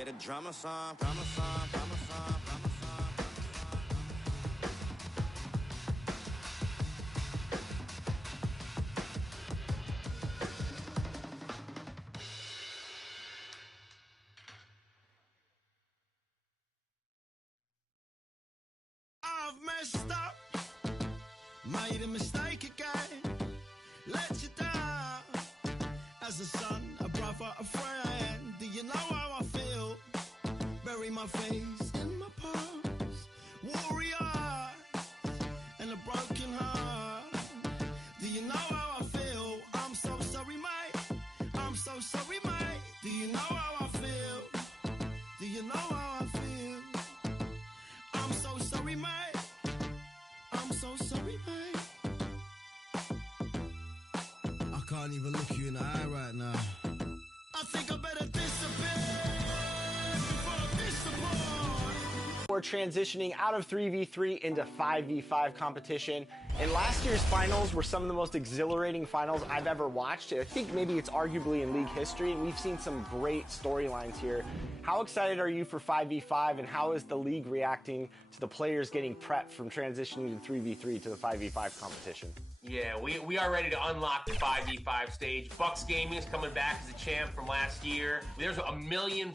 Yeah, the drama song, drama song, drama song, drama song. I've messed up, made a mistake again, let you down. As a son, a brother, a friend, do you know how I feel? Bury my face in my past, warrior and a broken heart. Do you know how I feel? I'm so sorry, mate. I'm so sorry, mate. Do you know how I feel? Do you know how I feel? I'm so sorry, mate. I'm so sorry, mate. I can't even look you in the eye right now. I think I better disappear before I disappoint. We're transitioning out of 3v3 into 5v5 competition. And last year's finals were some of the most exhilarating finals I've ever watched. I think maybe it's arguably in league history, and we've seen some great storylines here. How excited are you for 5v5, and how is the league reacting to the players getting prepped from transitioning to 3v3 to the 5v5 competition? Yeah, we are ready to unlock the 5v5 stage. Bucks Gaming is coming back as a champ from last year. There's $1.5 million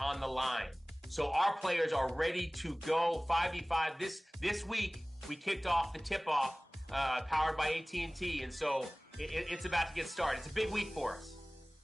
on the line. So our players are ready to go 5v5. This week, we kicked off the tip-off powered by AT&T, and so it's about to get started. It's a big week for us.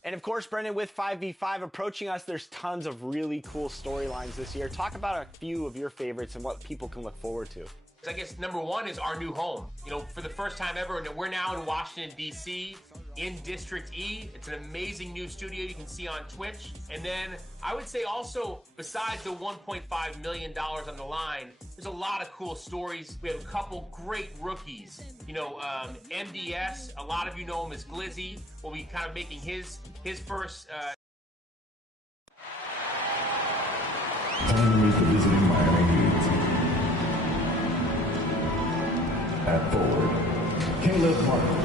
And of course, Brendan, with 5v5 approaching us, there's tons of really cool storylines this year. Talk about a few of your favorites and what people can look forward to. I guess number one is our new home. You know, for the first time ever, we're now in Washington, D.C., in District E. It's an amazing new studio you can see on Twitch. And then I would say also, besides the $1.5 million on the line, there's a lot of cool stories. We have a couple great rookies. You know, MDS, a lot of you know him as Glizzy. We'll be kind of making his first... Time to meet the visiting Miami Heat. At forward, Caleb Martin.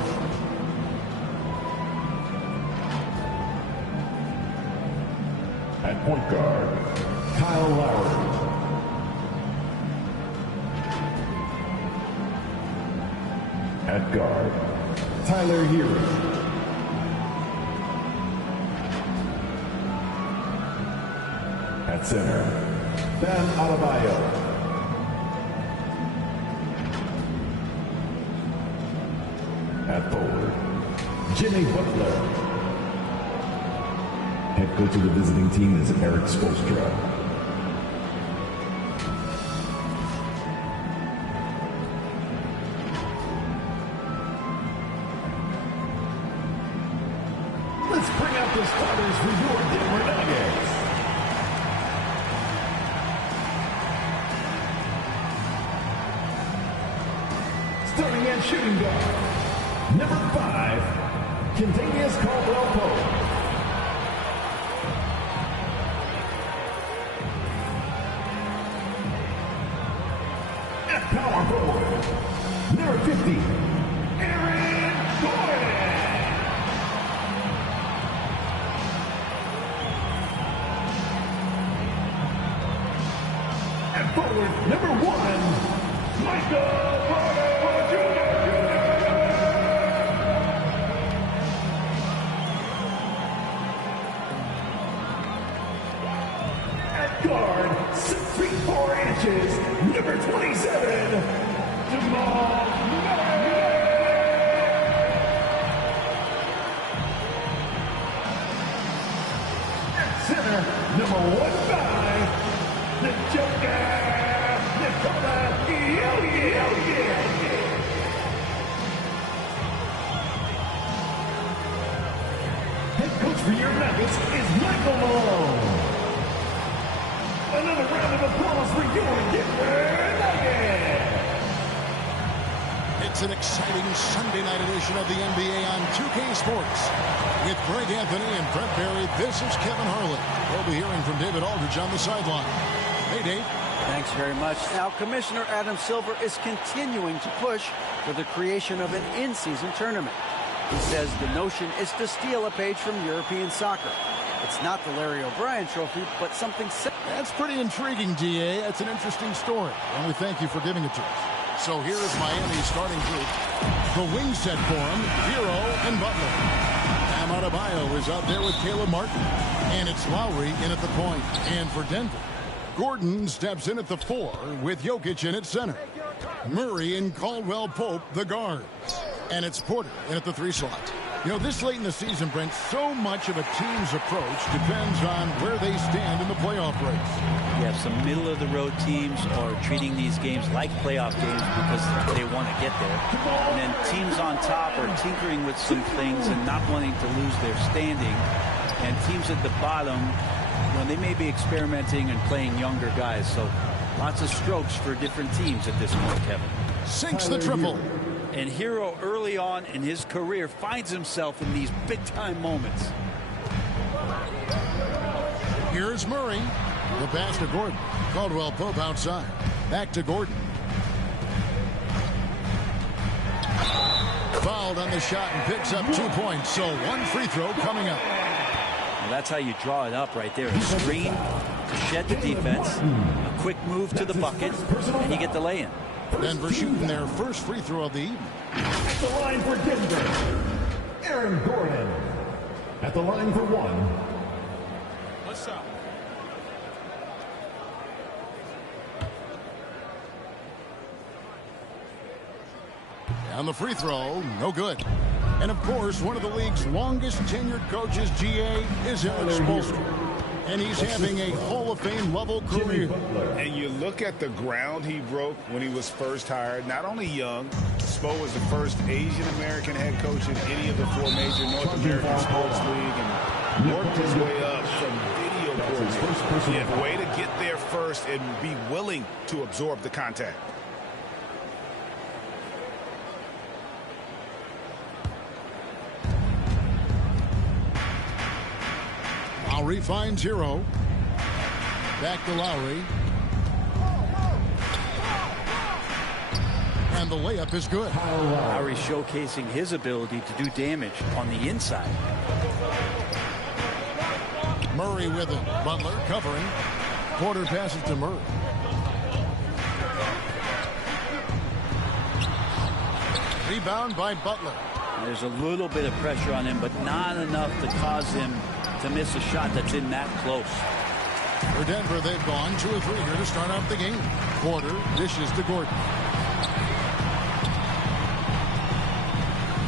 At point guard, Kyle Lowry. At guard, Tyler Hero. At center, Bam Adebayo. At forward, Jimmy Butler. Head coach of the visiting team is Eric Spoelstra. Let's bring out the starters for your Denver Nuggets. Starting at shooting guard, number 5, Kentavious Caldwell-Pope. At power forward, number 50, Aaron Gordon. At forward, number 1, Michael Porter Jr. At guard, 6 feet 4 inches, number 27, Jamal Murray. At center, number 15, the Joker, Nikola Jokic. Head coach for your Nuggets is Michael Malone. Another round of applause for your Denver Nuggets. It's an exciting Sunday night edition of the NBA on 2K Sports. With Greg Anthony and Brent Berry, this is Kevin Harlan. We'll be hearing from David Aldridge on the sideline. Hey, Dave. Thanks very much. Now, Commissioner Adam Silver is continuing to push for the creation of an in-season tournament. He says the notion is to steal a page from European soccer. It's not the Larry O'Brien trophy, but something similar. That's pretty intriguing, DA. That's an interesting story. And we thank you for giving it to us. So here is Miami's starting group. The wing set for him, Hero and Butler. Bam Adebayo is out there with Caleb Martin. And it's Lowry in at the point. And for Denver, Gordon steps in at the 4 with Jokic in at center. Murray and Caldwell Pope, the guards. And it's Porter in at the 3 slot. You know, this late in the season, Brent, so much of a team's approach depends on where they stand in the playoff race. You have some middle-of-the-road teams are treating these games like playoff games because they want to get there. And then teams on top are tinkering with some things and not wanting to lose their standing. And teams at the bottom, you know, they may be experimenting and playing younger guys. So lots of strokes for different teams at this point, Kevin. Sinks the triple. And Hero early on in his career finds himself in these big-time moments. Here's Murray. The pass to Gordon. Caldwell Pope outside. Back to Gordon. Fouled on the shot and picks up 2 points. So 1 free throw coming up. Well, that's how you draw it up right there. A screen to shed the defense. A quick move to the bucket. And you get the lay-in. Denver shooting their first free throw of the evening. At the line for Denver, Aaron Gordon. At the line for 1. What's up? On the free throw, no good. And of course, one of the league's longest tenured coaches, GA, is Eric Spoelstra. And he's having a Hall of Fame level career. And you look at the ground he broke when he was first hired. Not only young, Spo was the first Asian American head coach in any of the 4 major North American sports league, and worked his way up from video coordinator. Yeah, way to get there first and be willing to absorb the contact. Lowry finds Hero. Back to Lowry. And the layup is good. Lowry showcasing his ability to do damage on the inside. Murray with it. Butler covering. Porter passes to Murray. Rebound by Butler. There's a little bit of pressure on him, but not enough to cause him to miss a shot that's in that close. For Denver, they've gone 2 of 3 here to start out the game. Porter dishes to Gordon.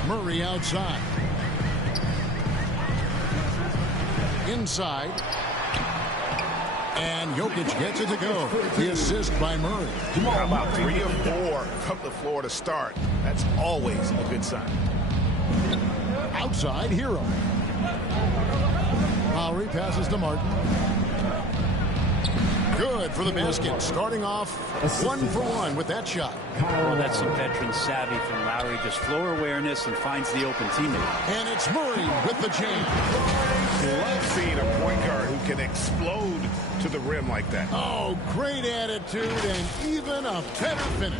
Murray outside. Inside. And Jokic gets it to go. The assist by Murray. How about 3 or 4 from the floor to start? That's always a good sign. Outside, Hero. Lowry passes to Martin. Good for the basket. Starting off 1 for 1 with that shot. Well, that's some veteran savvy from Lowry. Just floor awareness and finds the open teammate. And it's Murray with the jam. Love seeing a point guard who can explode to the rim like that. Oh, great attitude and even a better finish.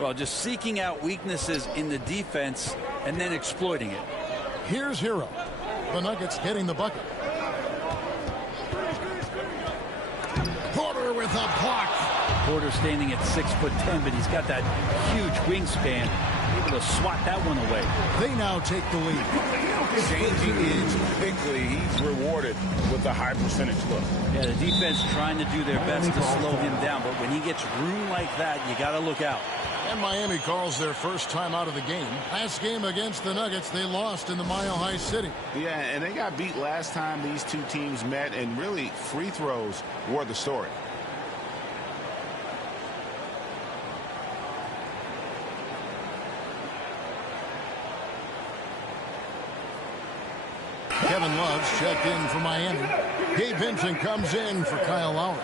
Well, just seeking out weaknesses in the defense and then exploiting it. Here's Hero. The Nuggets getting the bucket. Porter with a block. Porter standing at 6'10", but he's got that huge wingspan, able to swat that one away. They now take the lead. Changing ends quickly. He's rewarded with a high percentage look. Yeah, the defense trying to do their best to slow him down, but when he gets room like that, you got to look out. And Miami calls their first time out of the game. Last game against the Nuggets, they lost in the Mile High City. Yeah, and they got beat last time these 2 teams met, and really free throws were the story. Kevin Love's checked in for Miami. Gabe Vincent comes in for Kyle Lowry.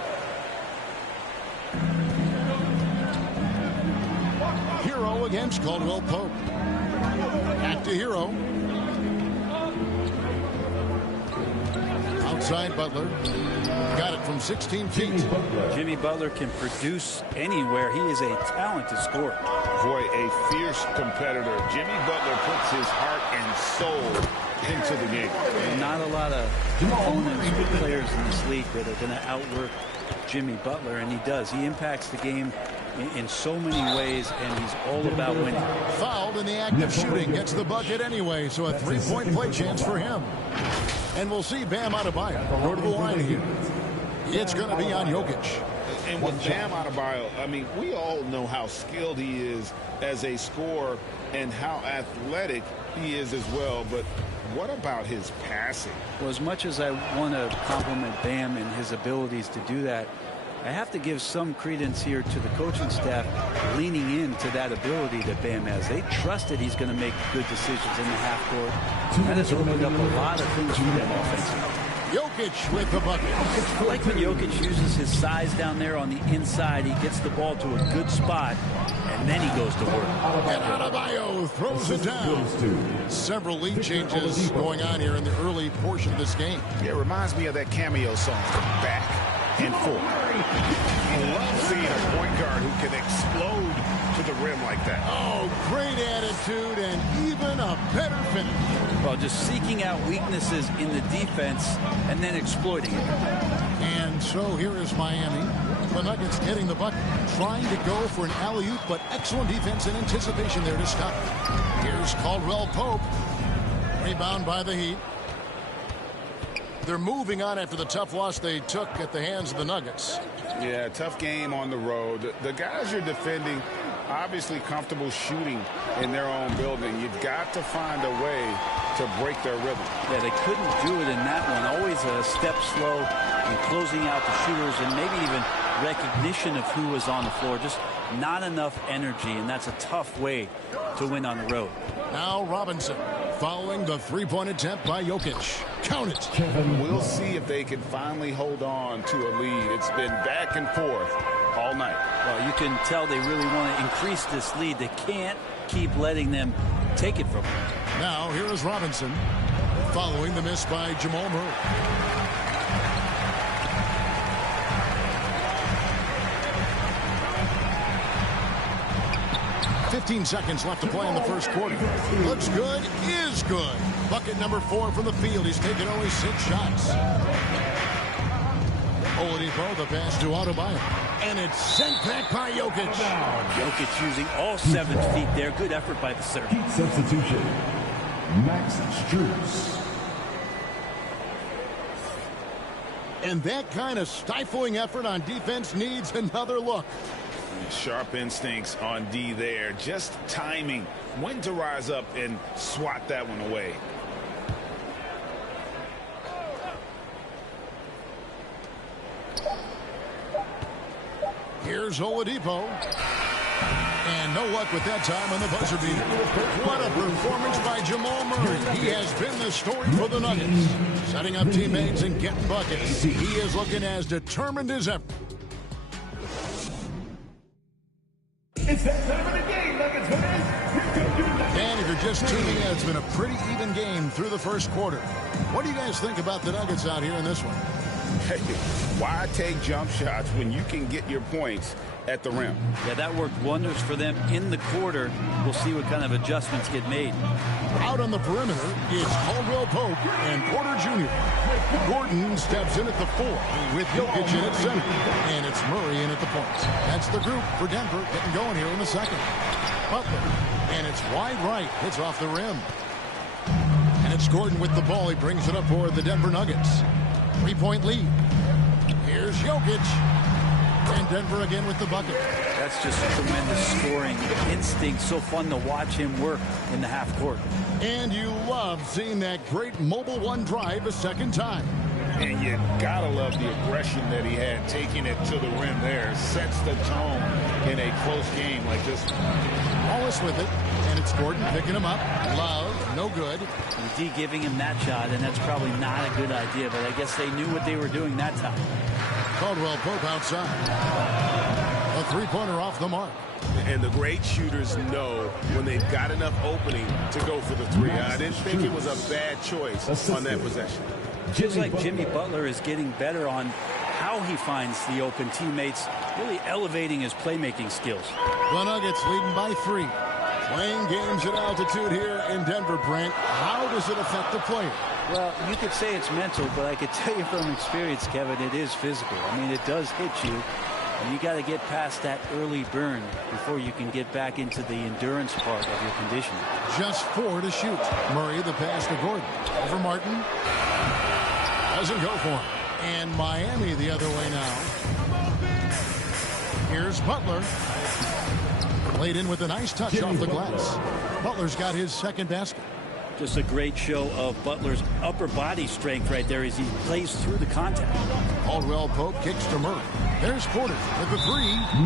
Hero against Caldwell Pope. Back to Hero. Outside Butler. Got it from 16 feet. Jimmy Butler can produce anywhere. He is a talented scorer. Boy, a fierce competitor. Jimmy Butler puts his heart and soul into the game. Not a lot of opponents or players in this league that are going to outwork Jimmy Butler, and he does. He impacts the game in so many ways, and he's all about winning. Fouled in the act of shooting. Gets the bucket anyway, so a three-point play chance for him. And we'll see Bam Adebayo go to the line here. It's going to be on Jokic. And with Bam Adebayo, I mean, we all know how skilled he is as a scorer and how athletic he is as well. But what about his passing? Well, as much as I want to compliment Bam and his abilities to do that, I have to give some credence here to the coaching staff leaning into that ability that Bam has. They trust that he's going to make good decisions in the half court. That has opened up a lot of things for them offensively. Jokic with the bucket. I like when Jokic uses his size down there on the inside. He gets the ball to a good spot, and then he goes to work. And Adebayo throws it down. Several lead changes going on here in the early portion of this game. It reminds me of that cameo song, Back and Forth. I love seeing a point guard who can explode to the rim like that. Oh, great attitude and even a better finish. Well, just seeking out weaknesses in the defense and then exploiting it. And so here is Miami. The Nuggets getting the bucket, trying to go for an alley-oop, but excellent defense and anticipation there to stop. Here's Caldwell Pope. Rebound by the Heat. They're moving on after the tough loss they took at the hands of the Nuggets. Yeah, tough game on the road. The guys you're defending, obviously comfortable shooting in their own building. You've got to find a way to break their rhythm. Yeah, they couldn't do it in that one. Always a step slow in closing out the shooters and maybe even recognition of who was on the floor. Just not enough energy, and that's a tough way to win on the road. Now Robinson following the three-point attempt by Jokic. Count it. We'll see if they can finally hold on to a lead. It's been back and forth all night. Well, you can tell they really want to increase this lead. They can't keep letting them take it from them. Now here is Robinson following the miss by Jamal Murray. 15 seconds left to play in the first quarter. Looks good, is good. Bucket number 4 from the field. He's taken only 6 shots. Oladipo, the pass to Adebayo. And it's sent back by Jokic. Jokic using all 7 feet there. Good effort by the center. Heat substitution. Max Strus. And that kind of stifling effort on defense needs another look. Sharp instincts on D there. Just timing when to rise up and swat that one away. Here's Oladipo. And no luck with that time on the buzzer beater. What a performance by Jamal Murray. He has been the story for the Nuggets. Setting up teammates and getting buckets. He is looking as determined as ever. It's that time of the game, Nuggets fans. And if you're just tuning in, it's been a pretty even game through the first quarter. What do you guys think about the Nuggets out here in this one? Hey, why take jump shots when you can get your points at the rim? Yeah, that worked wonders for them in the quarter. We'll see what kind of adjustments get made. Out on the perimeter, it's Caldwell Pope and Porter Jr. Gordon steps in at the 4 with Jokic in at center. And it's Murray in at the point. That's the group for Denver getting going here in the second. Butler, and it's wide right. It's off the rim. And it's Gordon with the ball. He brings it up for the Denver Nuggets. 3-point lead. Here's Jokic. And Denver again with the bucket. That's just tremendous scoring instinct. So fun to watch him work in the half court. And you love seeing that great mobile one drive a second time. And you gotta love the aggression that he had taking it to the rim there. Sets the tone in a close game like this. Wallace with it. And it's Gordon picking him up. Love, no good. And D giving him that shot, and that's probably not a good idea, but I guess they knew what they were doing that time. Caldwell Pope outside. A three-pointer off the mark. And the great shooters know when they've got enough opening to go for the 3. I didn't think it was a bad choice on that possession. Feels like Jimmy Butler is getting better on how he finds the open teammates, really elevating his playmaking skills. The Nuggets leading by 3. Playing games at altitude here in Denver, Brent, how does it affect the player? Well, you could say it's mental, but I could tell you from experience, Kevin, it is physical. I mean, it does hit you, and you got to get past that early burn before you can get back into the endurance part of your conditioning. Just 4 to shoot. Murray, the pass to Gordon. Over Martin. Doesn't go for him. And Miami the other way now. Here's Butler. Laid in with a nice touch off the glass. Butler's got his second basket. Just a great show of Butler's upper body strength right there as he plays through the contact. Caldwell Pope kicks to Murray. There's Porter with the 3.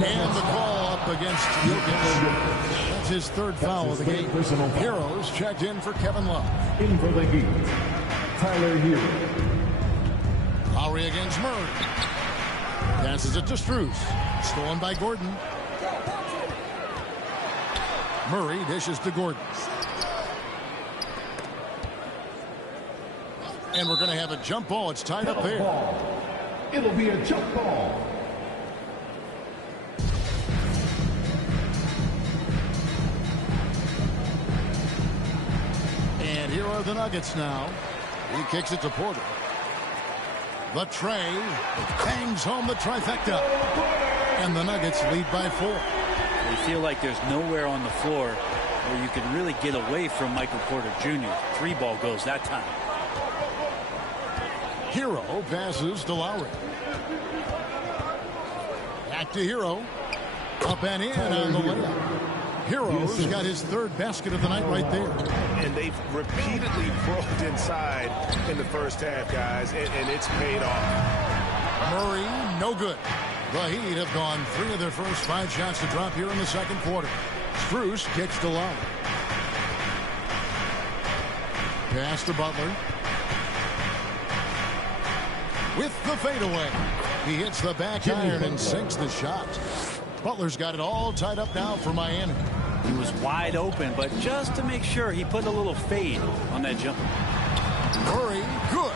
And the call up against Jokic. That's his third foul of the game. Heroes checked in for Kevin Love. In for the Heat, Tyler Hero. Lowry against Murray. Passes it to Strus. Stolen by Gordon. Murray dishes to Gordon. And we're going to have a jump ball. It's tied up there. It'll be a jump ball. And here are the Nuggets now. He kicks it to Porter. The tray bangs home the trifecta. And the Nuggets lead by 4. You feel like there's nowhere on the floor where you can really get away from Michael Porter Jr. 3 ball goes that time. Hero passes to Lowry. Back to Hero. Up and in on the layup. Hero's got his 3rd basket of the night right there. And they've repeatedly broke inside in the first half, guys, and it's paid off. Murray, no good. The Heat have gone 3 of their first 5 shots to drop here in the second quarter. Strus kicks to Lowry. Pass to Butler. With the fadeaway. He hits the back iron and sinks the shot. Butler's got it all tied up now for Miami. He was wide open, but just to make sure, he put a little fade on that jumper. Murray, good.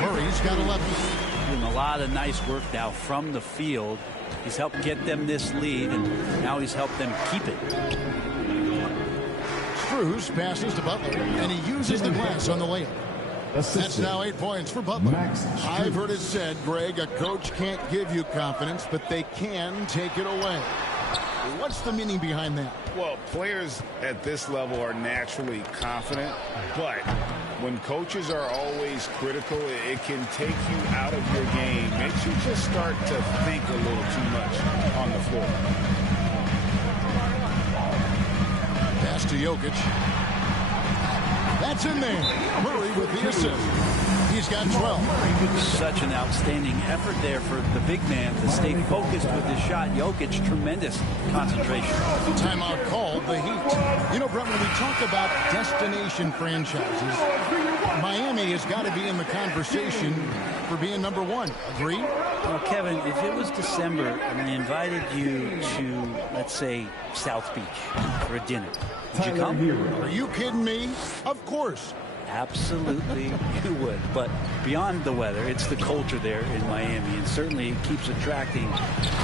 Murray's got 11. Doing a lot of nice work now from the field. He's helped get them this lead, and now he's helped them keep it. Strus passes to Butler, and he uses the glass on the layup. That's now 8 points for Butler. I've heard it said, Greg, a coach can't give you confidence, but they can take it away. What's the meaning behind that? Well, players at this level are naturally confident, but when coaches are always critical, it can take you out of your game. Makes you just start to think a little too much on the floor. Pass to Jokic. That's in there. Murray with the assist. He's got 12. Such an outstanding effort there for the big man to stay focused with his shot. Jokic, tremendous concentration. Timeout called the Heat. You know, Brett, when we talk about destination franchises, Miami has got to be in the conversation for being number 1. Agree? Well, Kevin, if it was December and I invited you to, let's say, South Beach for a dinner, would you come? Are you kidding me? Of course. Absolutely, you would. But beyond the weather, it's the culture there in Miami, and certainly it keeps attracting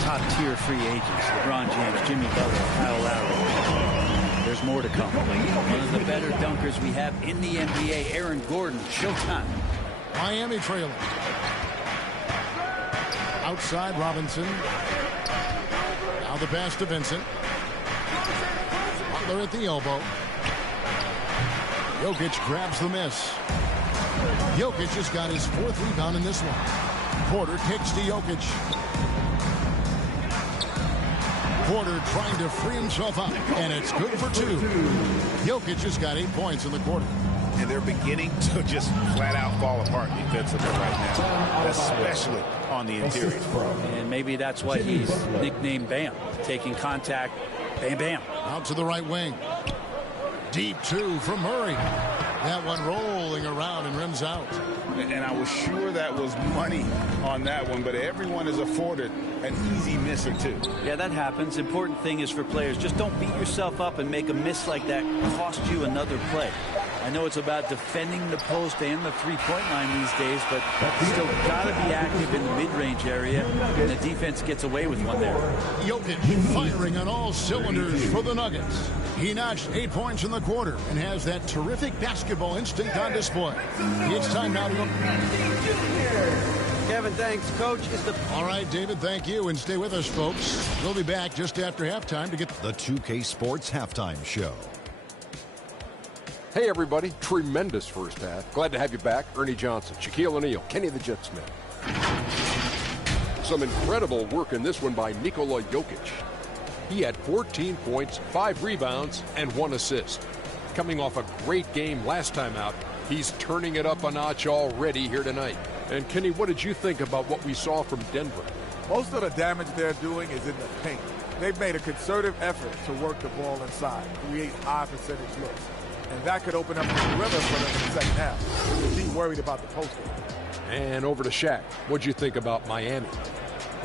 top-tier free agents. LeBron James, Jimmy Butler, Kyle Lowry. There's more to come. One of the better dunkers we have in the NBA, Aaron Gordon. Showtime. Miami trailing. Outside Robinson. Now the pass to Vincent. Butler at the elbow. Jokic grabs the miss. Jokic has got his 4th rebound in this one. Porter kicks to Jokic. Porter trying to free himself up, and it's good for 2. Jokic has got 8 points in the quarter. And they're beginning to just flat out fall apart defensively right now, especially on the interior. And maybe that's why he's nicknamed Bam, taking contact, bam, bam. Out to the right wing. Deep 2 from Murray. That one rolling around and rims out. And I was sure that was money on that one, but everyone is afforded an easy miss or 2. Yeah, that happens. Important thing is for players, just don't beat yourself up and make a miss like that cost you another play. I know it's about defending the post and the three-point line these days, but still got to be active in the mid-range area, and the defense gets away with one there. Jokic firing on all cylinders for the Nuggets. He notched 8 points in the quarter and has that terrific basketball instinct on display. It's time now to go. Kevin, thanks. Coach, is the... All right, David, thank you, and stay with us, folks. We'll be back just after halftime to get The 2K Sports Halftime Show. Hey, everybody. Tremendous first half. Glad to have you back. Ernie Johnson, Shaquille O'Neal, Kenny the Jet Smith. Some incredible work in this one by Nikola Jokic. He had 14 points, 5 rebounds, and 1 assist. Coming off a great game last time out, he's turning it up a notch already here tonight. And Kenny, what did you think about what we saw from Denver? Most of the damage they're doing is in the paint. They've made a concerted effort to work the ball inside, create high percentage looks. And that could open up the perimeter for them in the second half. We'll be worried about the post. And over to Shaq. What'd you think about Miami?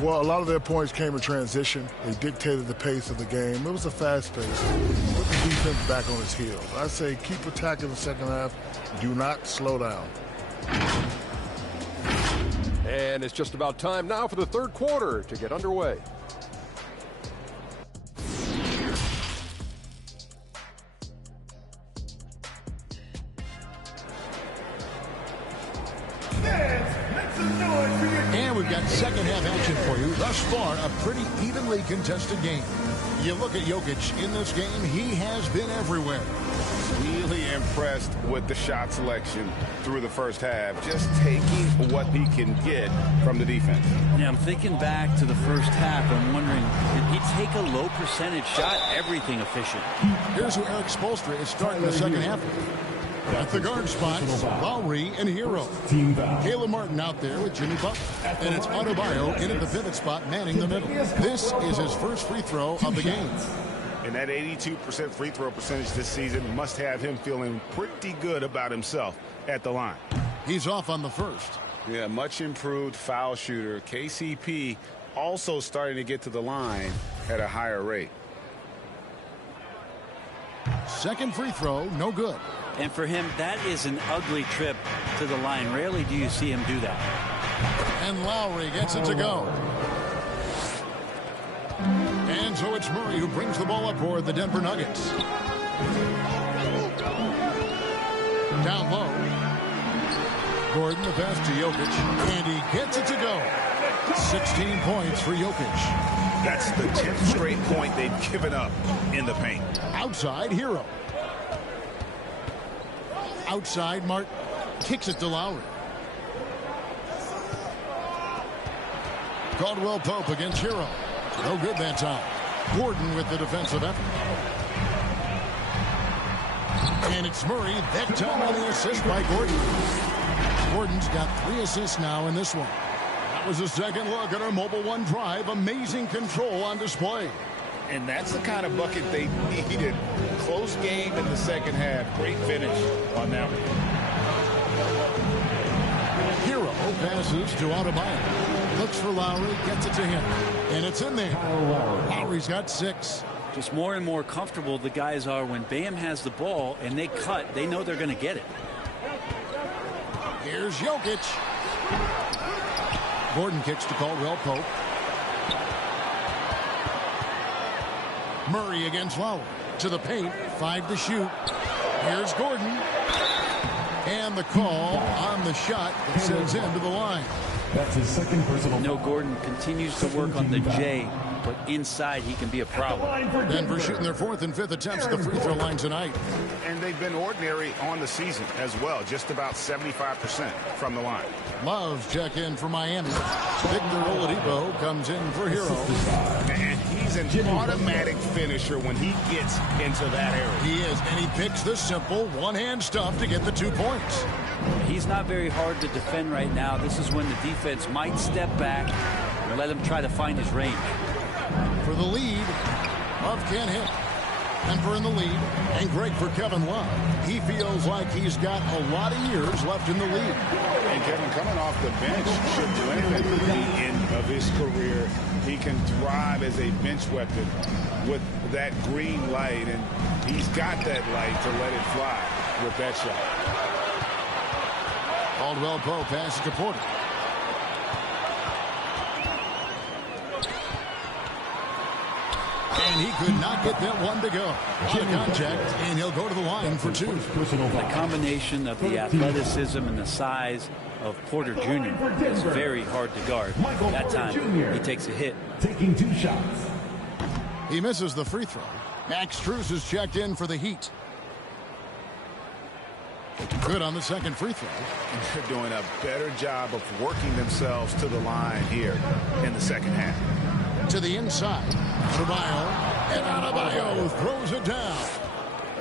Well, a lot of their points came in transition. They dictated the pace of the game. It was a fast pace. Put the defense back on its heels. I say keep attacking the second half. Do not slow down. And it's just about time now for the third quarter to get underway. And we've got second half action for you. Thus far, a pretty evenly contested game. You look at Jokic in this game, he has been everywhere. Really impressed with the shot selection through the first half. Just taking what he can get from the defense. Yeah, I'm thinking back to the first half. I'm wondering, did he take a low percentage shot? Everything efficient. Here's who Eric Spoelstra is starting the second half. At the guard spots, Lowry and Hero. Caleb Martin out there with Jimmy Butler. And it's Adebayo in at the pivot spot, manning the middle. This is his first free throw of the game. And that 82% free throw percentage this season must have him feeling pretty good about himself at the line. He's off on the first. Yeah, much improved foul shooter. KCP also starting to get to the line at a higher rate. Second free throw, no good. And for him, that is an ugly trip to the line. Rarely do you see him do that. And Lowry gets it to go. And so it's Murray who brings the ball up for the Denver Nuggets. Down low. Gordon, the pass to Jokic. And he gets it to go. 16 points for Jokic. That's the 10th straight point they've given up in the paint. Outside, Hero. Outside, Martin kicks it to Lowry. Caldwell Pope against Hero. No good that time. Gordon with the defensive effort. And it's Murray, that time on the assist by Gordon. Gordon's got 3 assists now in this one. That was a second look at our Mobile One drive. Amazing control on display. And that's the kind of bucket they needed. Close game in the second half. Great finish on that one. Hero passes to Adebayo. Looks for Lowry, gets it to him. And it's in there. Lowry's got 6. Just more and more comfortable the guys are when Bam has the ball and they cut. They know they're going to get it. Here's Jokic. Gordon kicks to Caldwell Pope. Murray against Lowry. To the paint. 5 to shoot. Here's Gordon. And the call on the shot that sends him to the line. That's his second personal. No, Gordon continues to work on the J, but inside he can be a problem. Denver shooting their 4th and 5th attempts at the free throw line tonight. And they've been ordinary on the season as well. Just about 75% from the line. Loves check in for Miami. Victor Oladipo comes in for Hero. And he's an automatic finisher when he gets into that area. He is, and he picks the simple one-hand stuff to get the 2 points. He's not very hard to defend right now. This is when the defense might step back and let him try to find his range. For the lead, Love can't hit. Denver in the lead, and great for Kevin Love. He feels like he's got a lot of years left in the league. And Kevin, coming off the bench, should do anything at the end of his career. He can thrive as a bench weapon with that green light, and he's got that light to let it fly. with that shot. Caldwell Pope passes to Porter. And he could not get that one to go. Out of contact, and he'll go to the line for two. The combination of the athleticism and the size of Porter Jr. is very hard to guard. That time, he takes a hit. Taking 2 shots. He misses the free throw. Max Strus is checked in for the Heat. Good on the second free throw. They're doing a better job of working themselves to the line here in the second half. To the inside. Adebayo. And Adebayo throws it down.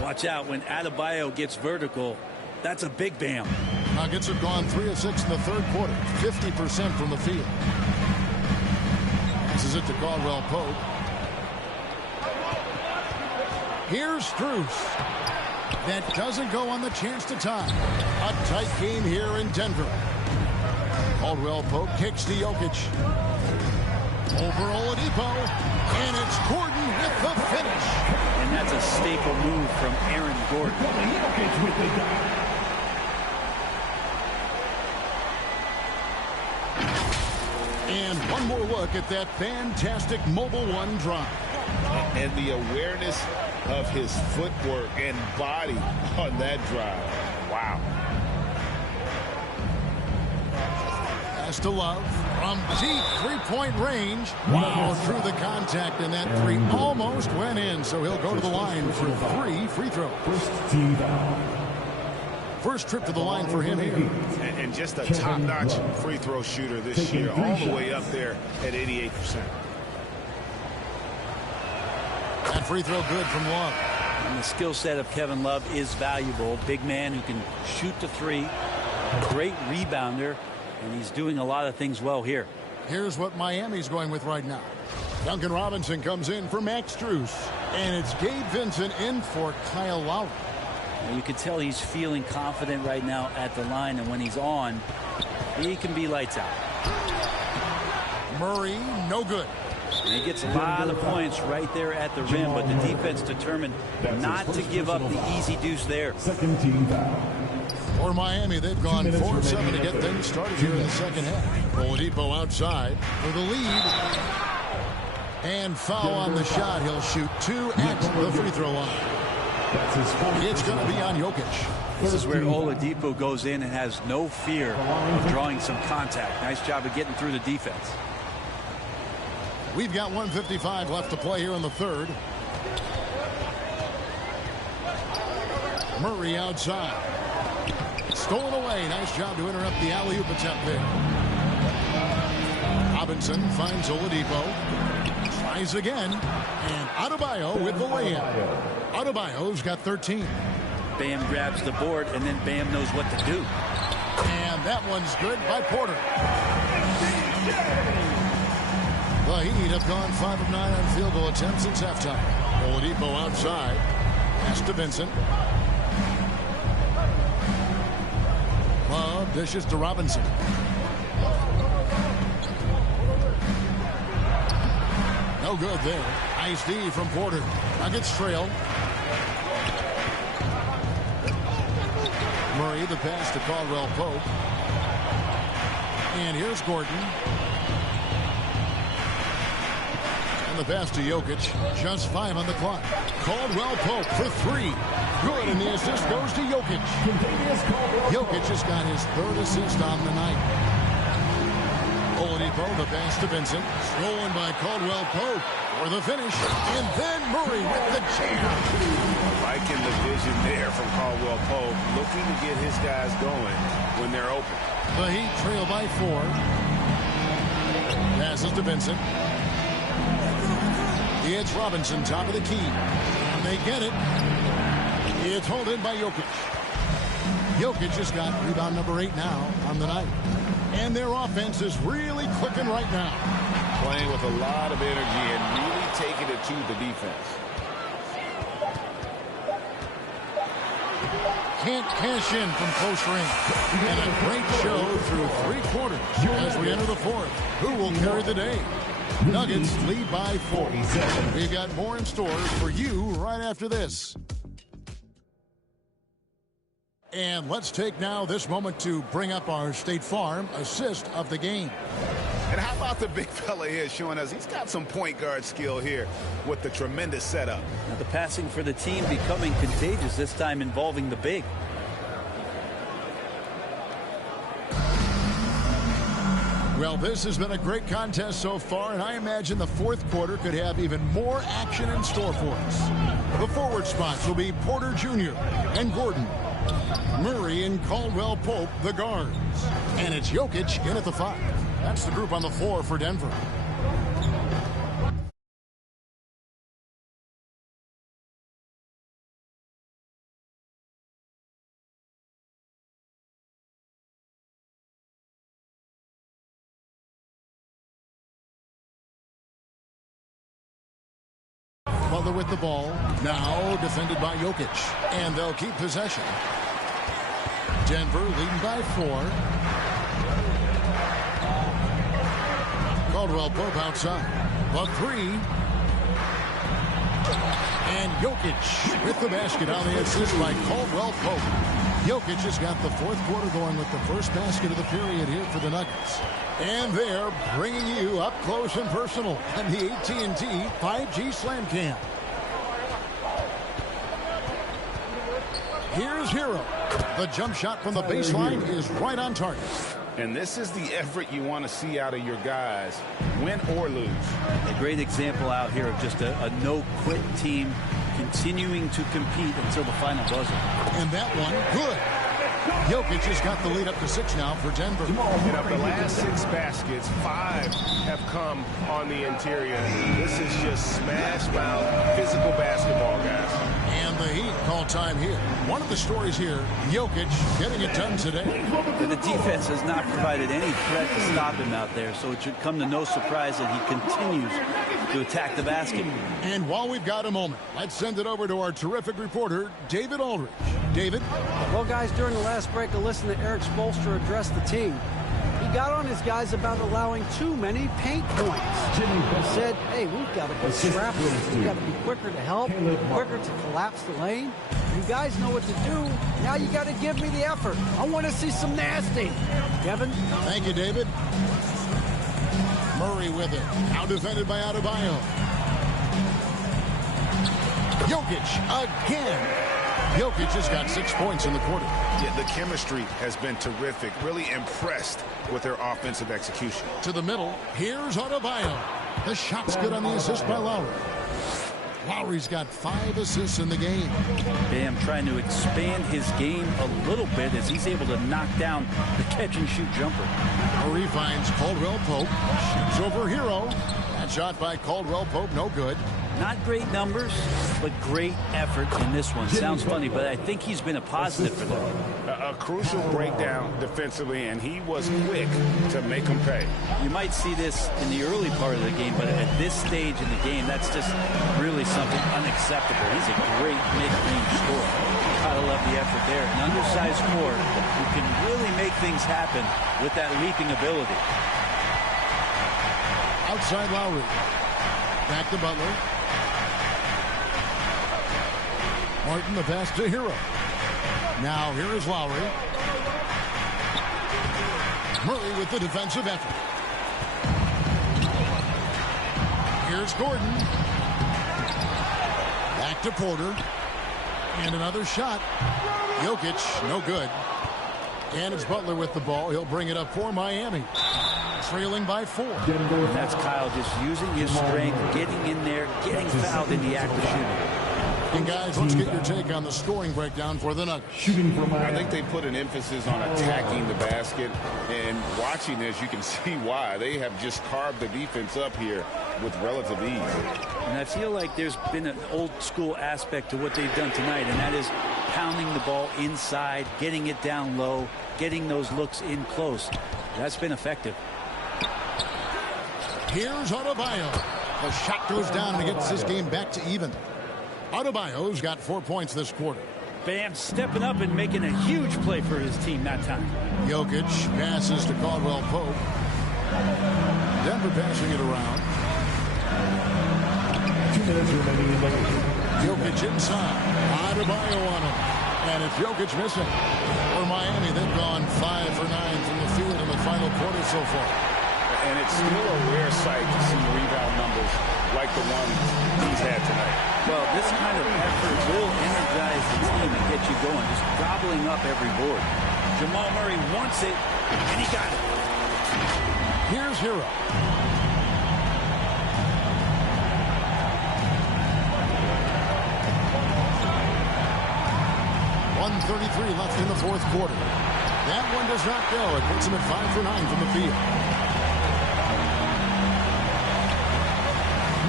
Watch out when Adebayo gets vertical. That's a big bam. Nuggets have gone 3 of 6 in the third quarter. 50% from the field. Passes it to Caldwell Pope. Here's Strus. That doesn't go on the chance to tie. A tight game here in Denver. Caldwell Pope kicks to Jokic. Over Oladipo. And it's Gordon with the finish. And that's a staple move from Aaron Gordon. And one more look at that fantastic Mobile One drive. And the awareness of his footwork and body on that drive. Wow. Pass to Love from deep three-point range. Wow, through the contact, and that three almost went in, so he'll go to the line for 3 free throws. First trip to the line for him here. And just a top-notch free throw shooter this year, all the way up there at 88%. That free throw good from Love. And the skill set of Kevin Love is valuable. Big man who can shoot the three. Great rebounder. And he's doing a lot of things well here. Here's what Miami's going with right now. Duncan Robinson comes in for Max Strus. And it's Gabe Vincent in for Kyle Lowry. And you can tell he's feeling confident right now at the line. And when he's on, he can be lights out. Murray, no good. And he gets a lot of points right there at the rim, but the defense determined not to give up the easy deuce there. Second team foul. For Miami, they've gone 4-7 to get things started here in the second half. Oladipo outside for the lead. And foul on the shot. He'll shoot 2 at the free throw line. It's going to be on Jokic. This is where Oladipo goes in and has no fear of drawing some contact. Nice job of getting through the defense. We've got 1:55 left to play here in the third. Murray outside. Stolen away. Nice job to interrupt the alley-oop attempt there. Robinson finds Oladipo. Tries again. And Adebayo with the layup. Adebayo's got 13. Bam grabs the board, and then Bam knows what to do. And that one's good by Porter. The Heat have gone 5 of 9 on field goal attempts since halftime. Oladipo outside. Pass to Vincent. Love dishes to Robinson. No good there. Nice D from Porter. Nuggets trail. Murray the pass to Caldwell Pope. And here's Gordon. And the pass to Jokic. Just 5 on the clock. Caldwell Pope for 3. Good, and the assist goes to Jokic. Jokic has got his 3rd assist on the night. Oladipo, the pass to Vincent. Stolen by Caldwell Pope for the finish. And then Murray with the jam. Liking the vision there from Caldwell Pope, looking to get his guys going when they're open. The Heat trail by 4. Passes to Vincent. It's Robinson, top of the key. And they get it. It's hauled in by Jokic. Jokic has got rebound number 8 now on the night. And their offense is really clicking right now. Playing with a lot of energy and really taking it to the defense. Can't cash in from close range. And a great show through 3 quarters as we enter the 4th. Who will carry the day? Nuggets lead by 4. We've got more in store for you right after this. And let's take now this moment to bring up our State Farm assist of the game. And how about the big fella here showing us he's got some point guard skill here with the tremendous setup. Now the passing for the team becoming contagious, this time involving the big. Well, this has been a great contest so far, and I imagine the fourth quarter could have even more action in store for us. The forward spots will be Porter Jr. and Gordon. Murray and Caldwell Pope, the guards. And it's Jokic in at the 5. That's the group on the floor for Denver. Butler with the ball. Now defended by Jokic. And they'll keep possession. Denver leading by 4. Caldwell Pope outside. The 3. And Jokic with the basket on the assist by Caldwell Pope. Jokic has got the fourth quarter going with the first basket of the period here for the Nuggets. And they're bringing you up close and personal on the AT&T 5G Slam Cam. Here's Hero. The jump shot from the baseline is right on target. And this is the effort you want to see out of your guys, win or lose. A great example out here of just a no-quit team continuing to compete until the final buzzer. And that one, good. Jokic has got the lead up to 6 now for Denver. And of the last 6 baskets, 5 have come on the interior. This is just smash-mouth physical basketball, guys. And the Heat call time here. One of the stories here, Jokic getting it done today. And the defense has not provided any threat to stop him out there, so it should come to no surprise that he continues to attack the basket. And while we've got a moment, let's send it over to our terrific reporter, David Aldridge. David? Well, guys, during the last break, I listened to Eric Spoelstra address the team. He got on his guys about allowing too many paint points. He said, hey, we've got to be scrappy. We've got to be quicker to help, quicker to collapse the lane. You guys know what to do. Now you got to give me the effort. I want to see some nasty. Kevin? Thank you, David. Murray with it. Now defended by Adebayo. Jokic again. Jokic has got 6 points in the quarter. Yeah, the chemistry has been terrific. Really impressed with their offensive execution. To the middle. Here's Adebayo. The shot's good on the assist by Lowry. Lowry's got 5 assists in the game. Bam trying to expand his game a little bit as he's able to knock down the catch-and-shoot jumper. Murray finds Caldwell Pope. Shoots over Hero. That shot by Caldwell Pope, no good. Not great numbers, but great effort in this one. Sounds funny, but I think he's been a positive for them. A crucial breakdown defensively, and he was quick to make them pay. You might see this in the early part of the game, but at this stage in the game, that's just really something unacceptable. He's a great mid-range scorer. Gotta love the effort there. An undersized scorer who can really make things happen with that leaping ability. Outside Lowry. Back to Butler. Martin the pass to Hero. Now here is Lowry. Murray with the defensive effort. Here's Gordon. Back to Porter. And another shot. Jokic, no good. And it's Butler with the ball. He'll bring it up for Miami. Trailing by 4. That's Kyle just using his strength, getting in there, getting fouled in the act of shooting. And guys, let's get your take on the scoring breakdown for the Nuggets. I think they put an emphasis on attacking the basket, and watching this, you can see why. They have just carved the defense up here with relative ease. And I feel like there's been an old school aspect to what they've done tonight, and that is pounding the ball inside, getting it down low, getting those looks in close. That's been effective. Here's Adebayo. The shot goes down and it gets this game back to even. Adebayo's got 4 points this quarter. Bam stepping up and making a huge play for his team that time. Jokic passes to Caldwell Pope. Denver passing it around. 2 minutes remaining in the game. Jokic inside. Adebayo on him. And it's Jokic missing. For Miami, they've gone 5 for 9 from the field in the final quarter so far. And it's still a rare sight to see rebound numbers like the one he's had tonight. Well, this kind of effort will energize the team and get you going, just gobbling up every board. Jamal Murray wants it, and he got it. Here's Hero. .133 left in the fourth quarter. That one does not go. It puts him at 5 for 9 from the field.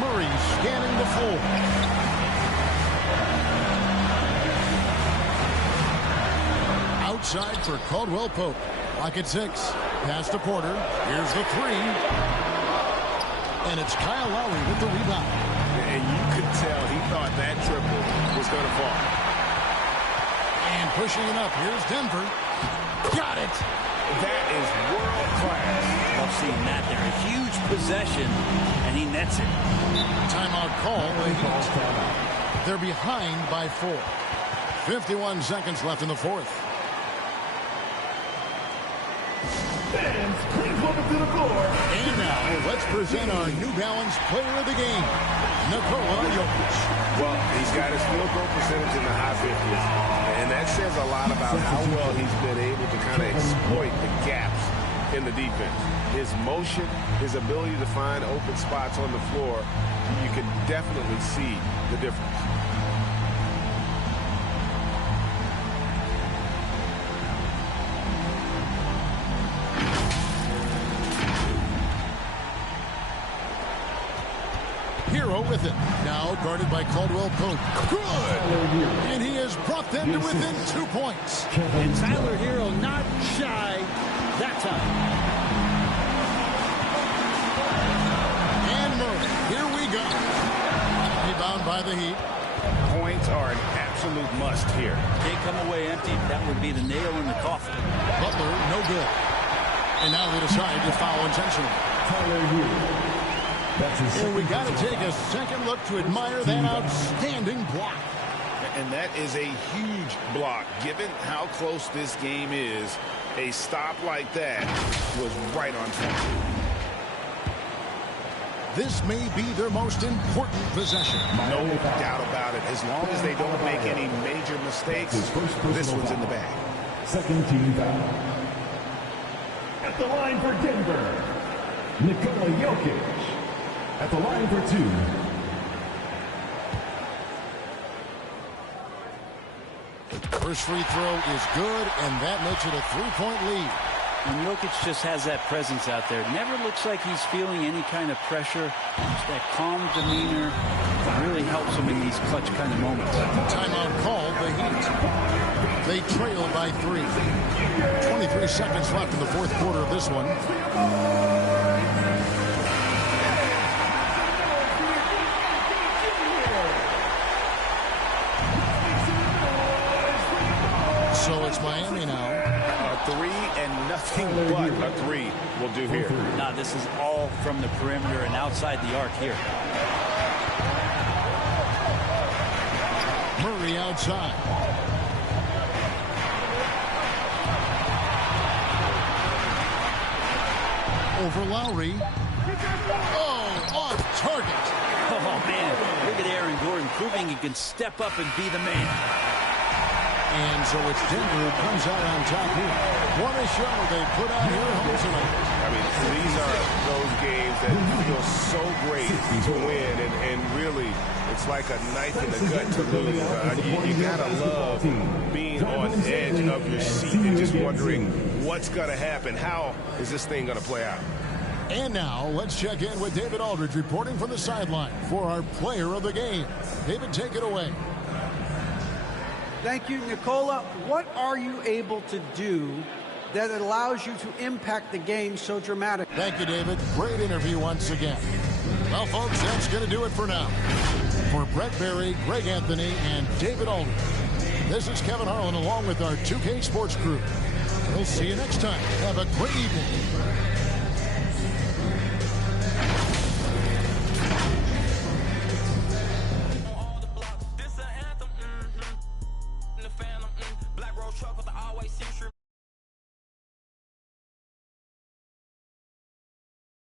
Murray scanning the floor. Outside for Caldwell Pope. Lock at 6. Pass to Porter. Here's the 3. And it's Kyle Lowry with the rebound. And you could tell he thought that triple was going to fall. And pushing it up. Here's Denver. Got it. That is world class. Love seeing that there. A huge possession, and he nets it. Timeout call. They're behind by 4. 51 seconds left in the fourth. Fans, please welcome to the floor. And now, let's present our New Balance player of the game, Nikola Jokic. Well, he's got his field goal percentage in the high 50s, and that says a lot about how well he's been able to kind of exploit the gaps in the defense. His motion, his ability to find open spots on the floor, you can definitely see the difference. Hero with it. Now guarded by Caldwell Pope. Good! And he has brought them to within 2 points. And Tyler Hero not shy that time. And Murray. Here we go. Rebound by the Heat. Points are an absolute must here. Can't come away empty. That would be the nail in the coffin. Butler, no good. And now they decide to foul intentionally. Tyler Hero. And we got to take a second look to admire that outstanding block. And that is a huge block. Given how close this game is, a stop like that was right on time. This may be their most important possession. No doubt about it. As long as they don't make any major mistakes, this one's in the bag. Second team foul. At the line for Denver, Nikola Jokic. At the line for 2. First free throw is good, and that makes it a 3-point lead. And Jokic just has that presence out there. Never looks like he's feeling any kind of pressure. Just that calm demeanor really helps him in these clutch kind of moments. Timeout called the Heat. They trail by 3. 23 seconds left in the fourth quarter of this one. So it's Miami now. A 3 and nothing but a 3 will do here. Now this is all from the perimeter and outside the arc here. Murray outside. Over Lowry. Oh, off target. Oh, man. Look at Aaron Gordon proving he can step up and be the man. And so it's Denver who comes out on top here. What a show they put out here at home tonight. I mean, these are those games that feel so great to win, and really, it's like a knife in the gut to lose. You gotta love being on edge of your seat and just wondering what's gonna happen. How is this thing gonna play out? And now, let's check in with David Aldridge reporting from the sideline for our player of the game. David, take it away. Thank you, Nikola. What are you able to do that allows you to impact the game so dramatically? Thank you, David. Great interview once again. Well, folks, that's going to do it for now. For Brett Berry, Greg Anthony, and David Aldridge, this is Kevin Harlan along with our 2K Sports crew. We'll see you next time. Have a great evening.